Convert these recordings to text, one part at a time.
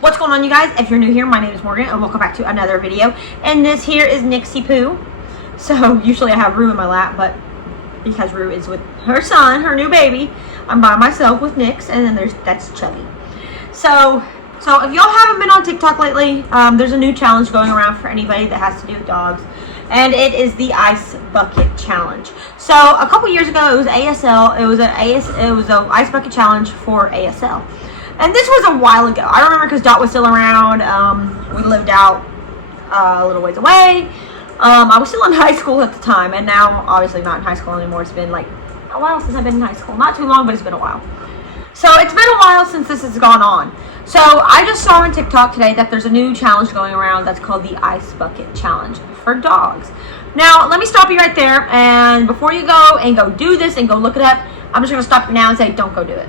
What's going on, you guys? If you're new here, my name is Morgan and welcome back to another video. And this here is Nixie Poo. So usually I have Rue in my lap, but because Rue is with her son, her new baby, I'm by myself with Nix, and then that's Chubby. So if y'all haven't been on TikTok lately, there's a new challenge going around for anybody that has to do with dogs, and it is the ice bucket challenge. So a couple years ago, it was ASL. It was a ice bucket challenge for ASL, and this was a while ago. I remember because Dot was still around. We lived out a little ways away. I was still in high school at the time, and now obviously not in high school anymore. It's been like a while since I've been in high school. Not too long, but it's been a while. So it's been a while since this has gone on. So I just saw on TikTok today that there's a new challenge going around that's called the Ice Bucket Challenge for dogs. Now, let me stop you right there. And before you go do this and go look it up, I'm just going to stop you now and say, don't go do it.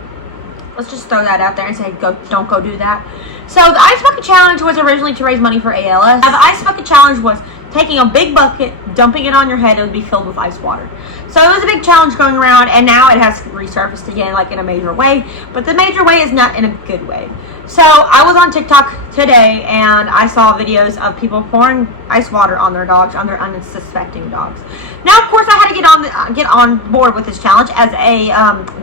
Let's just throw that out there and say, don't go do that. So the Ice Bucket Challenge was originally to raise money for ALS. Now, the Ice Bucket Challenge was taking a big bucket, dumping it on your head. It would be filled with ice water. So it was a big challenge going around, and now it has resurfaced again, like in a major way. But the major way is not in a good way. So I was on TikTok today, and I saw videos of people pouring ice water on their dogs, on their unsuspecting dogs. Now, of course, I had to get on board with this challenge as a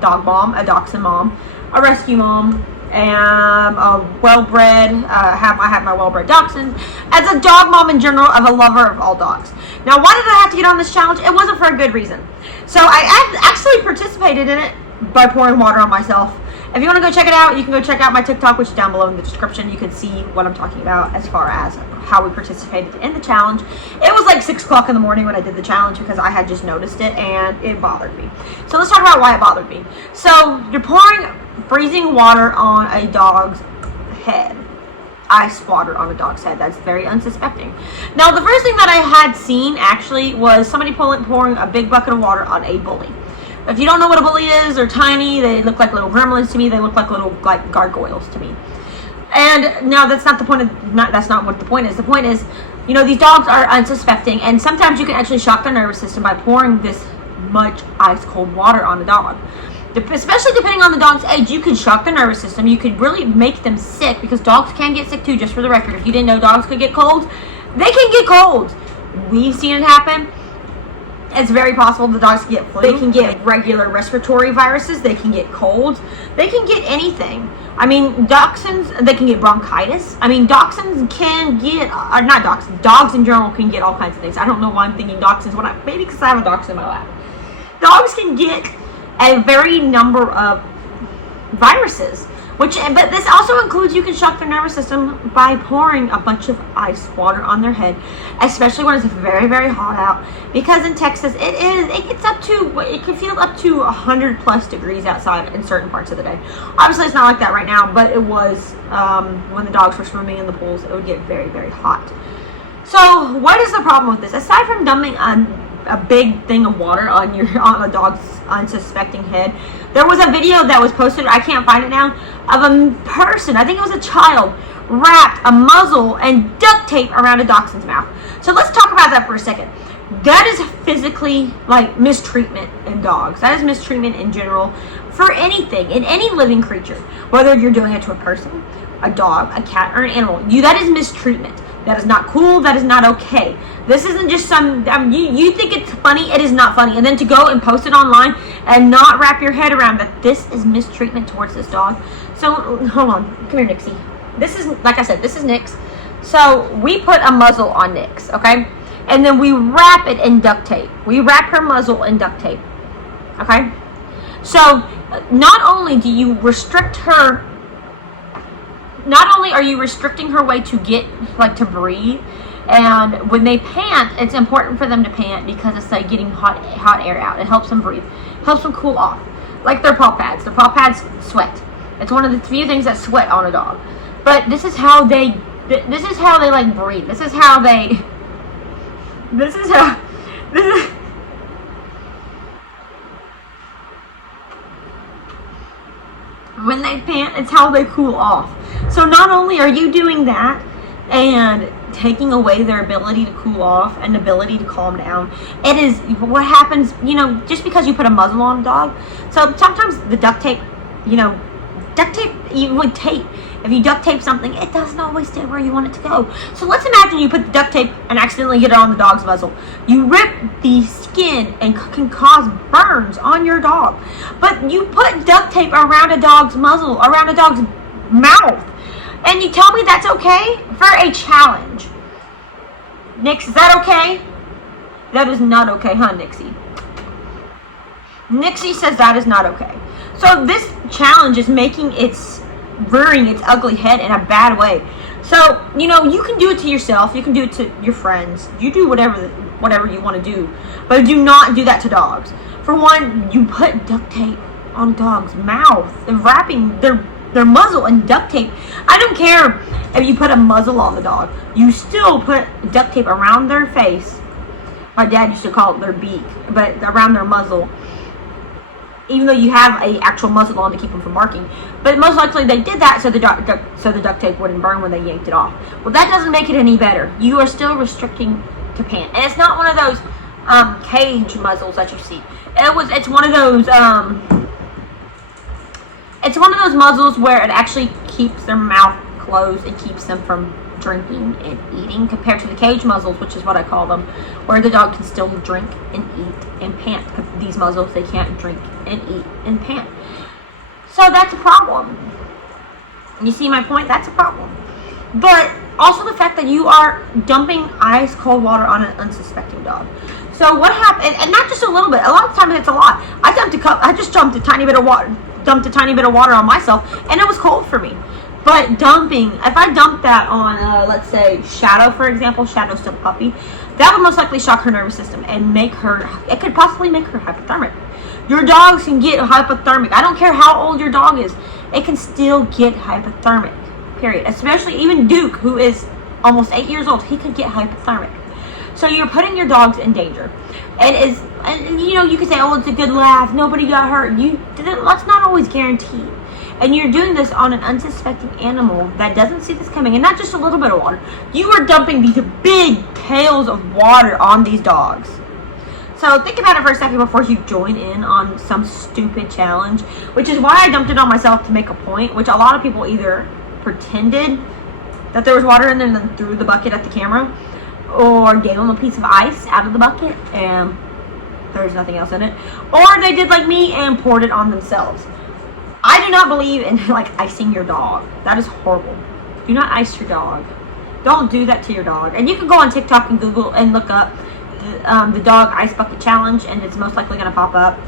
dog mom, a dachshund mom, a rescue mom, and a well-bred, I have my well-bred dachshunds, as a dog mom in general, of a lover of all dogs. Now, why did I have to get on this challenge? It wasn't for a good reason. So I actually participated in it by pouring water on myself. If you want to go check it out, you can go check out my TikTok, which is down below in the description. You can see what I'm talking about as far as how we participated in the challenge. It was like 6 o'clock in the morning when I did the challenge because I had just noticed it and it bothered me. So let's talk about why it bothered me. So you're pouring freezing water on a dog's head. Ice water on a dog's head. That's very unsuspecting. Now, the first thing that I had seen actually was somebody pouring a big bucket of water on a bully. If you don't know what a bully is, they're tiny. They look like little gremlins to me. They look like little gargoyles to me. And now that's not the point that's not what the point is. The point is, you know, these dogs are unsuspecting, and sometimes you can actually shock their nervous system by pouring this much ice cold water on a dog. Especially depending on the dog's age, you can shock their nervous system. You could really make them sick, because dogs can get sick too, just for the record. If you didn't know dogs could get colds, they can get colds. We've seen it happen. It's very possible the dogs can get flu. They can get regular respiratory viruses. They can get colds. They can get anything. I mean, dachshunds, they can get bronchitis. I mean, dachshunds can get, not dachshunds, dogs in general can get all kinds of things. I don't know why I'm thinking dachshunds, maybe because I have a dachshund in my lap. Dogs can get a very number of viruses, but this also includes, you can shock their nervous system by pouring a bunch of ice water on their head, especially when it's very, very hot out, because in Texas it can feel up to 100+ degrees outside in certain parts of the day. Obviously it's not like that right now, but it was when the dogs were swimming in the pools. It would get very, very hot. So what is the problem with this? Aside from dumping a big thing of water on a dog's unsuspecting head, there was a video that was posted, I can't find it now, of a person, I think it was a child, wrapped a muzzle and duct tape around a dachshund's mouth. So let's talk about that for a second. That is physically, like, mistreatment in dogs. That is mistreatment in general for anything, in any living creature. Whether you're doing it to a person, a dog, a cat, or an animal. That is mistreatment. That is not cool. That is not okay. This isn't just you think it's funny. It is not funny. And then to go and post it online and not wrap your head around that this is mistreatment towards this dog. So, hold on. Come here, Nixie. This is, like I said, this is Nix. So, we put a muzzle on Nix, okay? And then we wrap it in duct tape. We wrap her muzzle in duct tape, okay? So, not only do you restrict her, not only are you restricting her way to get, like, to breathe, and when they pant, it's important for them to pant because it's like getting hot air out. It helps them breathe, helps them cool off. Like their paw pads. Their paw pads sweat. It's one of the few things that sweat on a dog. But this is how they like breathe. This is when they pant, it's how they cool off. So not only are you doing that and taking away their ability to cool off and ability to calm down, it is what happens, you know, just because you put a muzzle on a dog. So sometimes the duct tape, you know, duct tape, even with tape, If you duct tape something, it doesn't always stay where you want it to go. So let's imagine you put the duct tape and accidentally get it on the dog's muzzle. You rip the skin and can cause burns on your dog. But you put duct tape around a dog's muzzle, around a dog's mouth, and you tell me that's okay for a challenge. Nix, is that okay? That is not okay, huh, Nixie? Nixie says that is not okay. So this challenge is rearing its ugly head in a bad way. So, you know, you can do it to yourself. You can do it to your friends. You do whatever you want to do. But do not do that to dogs. For one, you put duct tape on a dog's mouth and wrapping their muzzle in duct tape. I don't care if you put a muzzle on the dog. You still put duct tape around their face. My dad used to call it their beak, but around their muzzle. Even though you have a actual muzzle on to keep them from barking. But most likely they did that so the duct tape wouldn't burn when they yanked it off. Well, that doesn't make it any better. You are still restricting to pant. And it's not one of those cage muzzles that you see. It's one of those muzzles where it actually keeps their mouth closed and keeps them from drinking and eating, compared to the cage muzzles, which is what I call them, where the dog can still drink and eat and pant. Because these muzzles, they can't drink and eat and pant. So that's a problem. You see my point? That's a problem. But also the fact that you are dumping ice cold water on an unsuspecting dog. So what happened? And not just a little bit. A lot of times it's a lot. I just dumped a tiny bit of water on myself, and it was cold for me. But if I dump that on, let's say, Shadow, for example, Shadow's still a puppy, that would most likely shock her nervous system and it could possibly make her hypothermic. Your dogs can get hypothermic. I don't care how old your dog is. It can still get hypothermic, period. Especially even Duke, who is almost 8 years old, he could get hypothermic. So you're putting your dogs in danger. And you know, you could say, oh, it's a good laugh, nobody got hurt. That's not always guaranteed. And you're doing this on an unsuspecting animal that doesn't see this coming, and not just a little bit of water. You are dumping these big pails of water on these dogs. So think about it for a second before you join in on some stupid challenge, which is why I dumped it on myself to make a point, which a lot of people either pretended that there was water in there and then threw the bucket at the camera, or gave them a piece of ice out of the bucket and there's nothing else in it, or they did like me and poured it on themselves. I do not believe in icing your dog. That is horrible. Do not ice your dog. Don't do that to your dog. And you can go on TikTok and Google and look up the dog ice bucket challenge, and it's most likely going to pop up.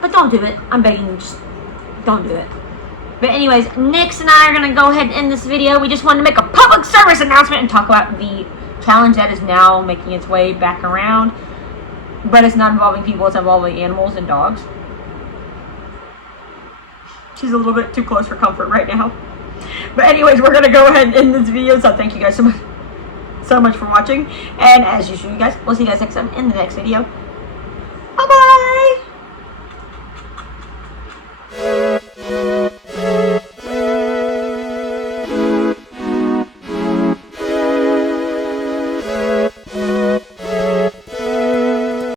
But don't do it. I'm begging you, just don't do it. But anyways, Nix and I are going to go ahead and end this video. We just wanted to make a public service announcement and talk about the challenge that is now making its way back around. But it's not involving people, it's involving animals and dogs. She's a little bit too close for comfort right now. But anyways, we're going to go ahead and end this video. So thank you guys so much for watching. And as usual, you guys, we'll see you guys next time in the next video.